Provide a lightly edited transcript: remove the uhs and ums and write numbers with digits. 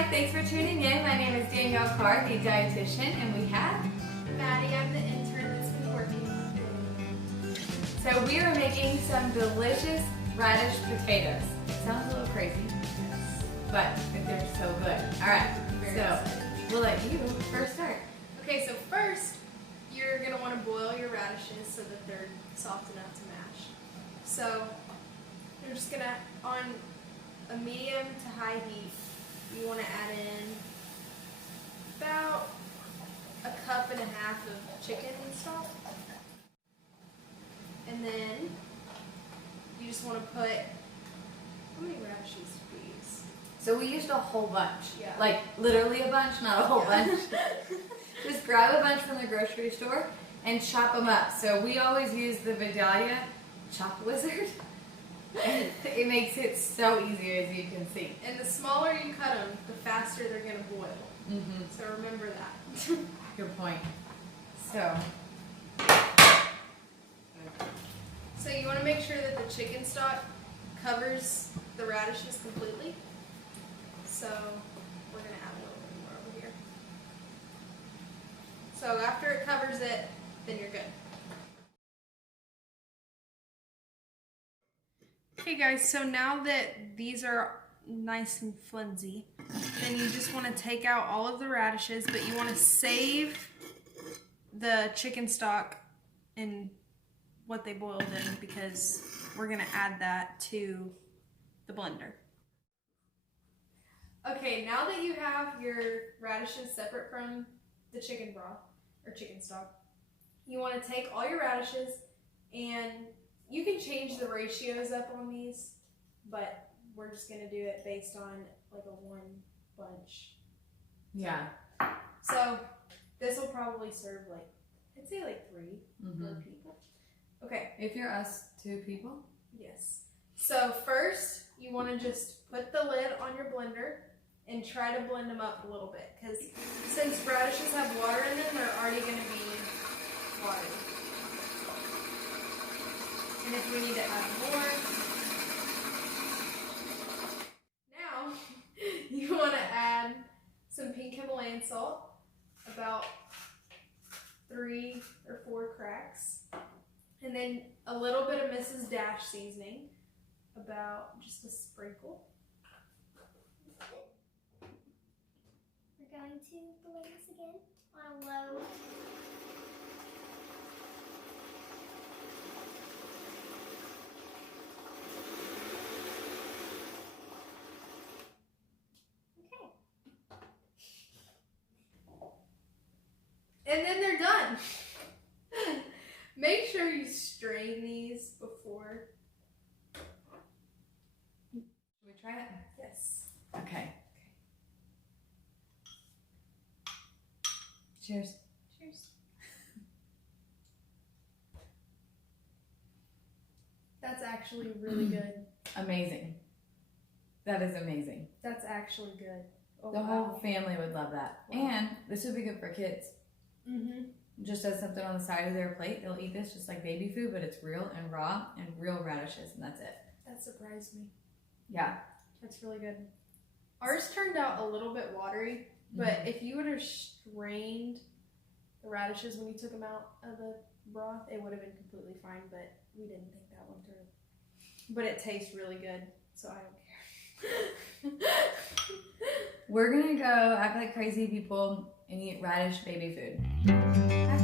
Hi, thanks for tuning in. My name is Danielle Carr, the dietitian, and we have Maddie. I'm the intern that's been working. So we are making some delicious radish potatoes. Sounds a little crazy, but they're so good. All right, we'll let you first start. Okay, so first you're going to want to boil your radishes so that they're soft enough to mash. So you're just going to, on a medium to high heat, you want to add in about a cup and a half of chicken stock. And then you just want to put, how many radishes do we use? So we used a whole bunch. Yeah. Like literally a bunch, not a whole bunch. Just grab a bunch from the grocery store and chop them up. So we always use the Vidalia Chop Wizard. And it makes it so easy, as you can see. And the smaller you cut them, the faster they're going to boil. Mm-hmm. So remember that. Good point. So you want to make sure that the chicken stock covers the radishes completely. So we're going to add a little bit more over here. So after it covers it, then you're good. Okay guys, so now that these are nice and flimsy, then you just want to take out all of the radishes, but you want to save the chicken stock in what they boiled in because we're going to add that to the blender. Okay, now that you have your radishes separate from the chicken broth or chicken stock, you want to take all your radishes, and you can change the ratios up on these, but we're just going to do it based on like a one bunch. yeah. So this will probably serve like, I'd say like 3 per people. Okay. If you're us 2 people. Yes. So first you want to just put the lid on your blender and try to blend them up a little bit, because since radishes have water in them, they're already going to be watery. And if we need to add more, now you want to add some pink Himalayan salt, about 3 or 4 cracks, and then a little bit of Mrs. Dash seasoning, about just a sprinkle. We're going to blend this again on a low. And then they're done. Make sure you strain these before. Should we try it? Yes. Okay. Cheers. Cheers. That's actually really good. Amazing. That is amazing. That's actually good. Oh, The whole family would love that. Wow. And this would be good for kids. Mm-hmm. Just as something on the side of their plate. They'll eat this just like baby food, but it's real and raw and real radishes, and that's it. That surprised me. Yeah. That's really good. Ours turned out a little bit watery, but if you would have strained the radishes when you took them out of the broth, it would have been completely fine, but we didn't think that one through. But it tastes really good, so I don't care. We're gonna go act like crazy people and eat radish baby food.